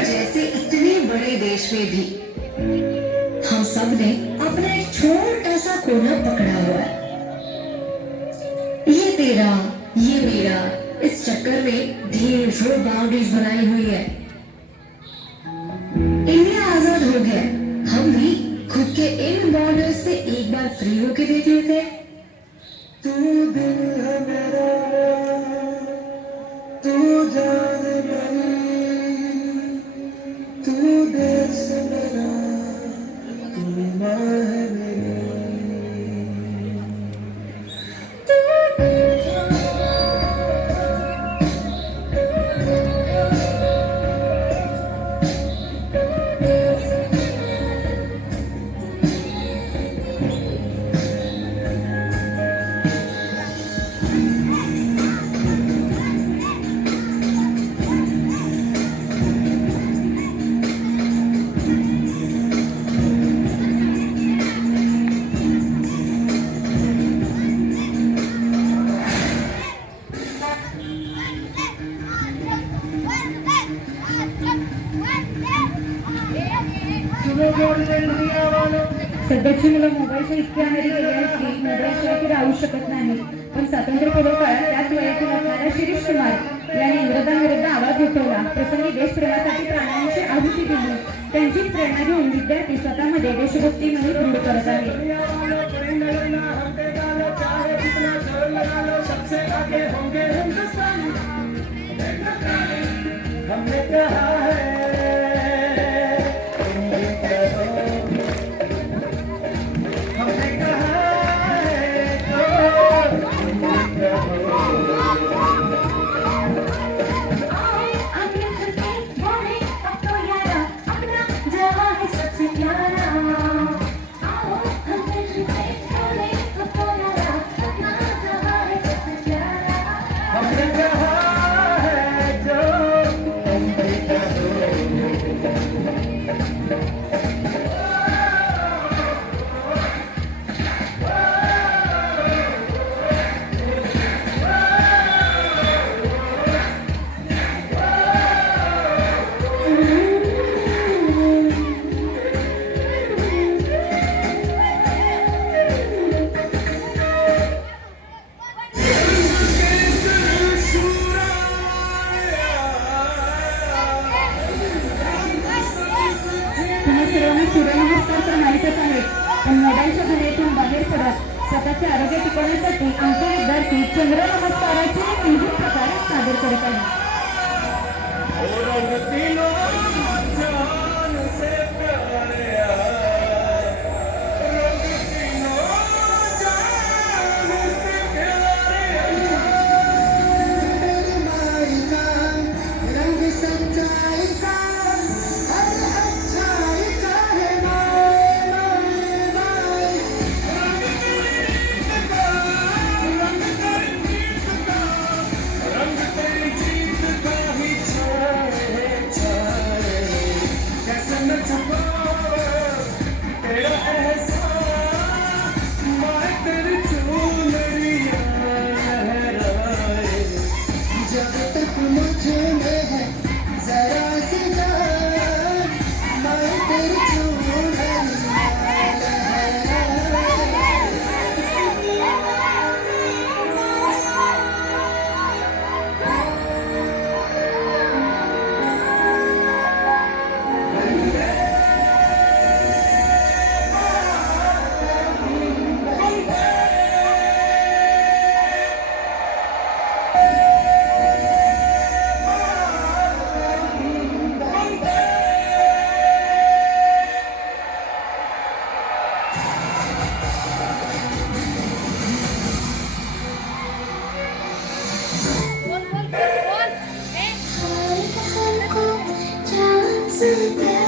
जैसे इतने बड़े देश में भी हम सब ने अपना एक छोटा सा कोना पकड़ा हुआ है। ये तेरा, ये मेरा, इस चक्कर में ढेरों बाउंड्रीज बनाई हुई है। इंडिया आजाद हो गया, हम भी खुद के इन बॉर्डर से एक बार फ्री होके देख लेते हैं। तू दिल है मेरा, तू जान मेरी, तू देश मेरा, तू माँ है मेरी। सध्याची मुलं मोबाईलच्या इतके आहारी गेले आहेत की मोबाईलशिवाय ती राहू शकत नाही. पण स्वातंत्र्यपूर्व काळात त्याच वयातील असणाऱ्या शिरीष कुमार यांनी इंग्रजांविरुद्ध आवाज उठवला. प्रसंगी देशप्रेमासाठी प्राणांची आहुती दिली. त्यांचीच प्रेरणा घेऊन विद्यार्थी स्वतःमध्ये देशभक्ती मोहीम दृढ करत आहेत. सूर्यनमस्कार तर माहीतच आहे, पण मोबाईलच्या दुनियेतून बाहेर पडत स्वतःचे आरोग्य टिकवण्यासाठी आमचे विद्यार्थी चंद्र नमस्काराचे विविध प्रकार सादर करत आहेत. से प्यार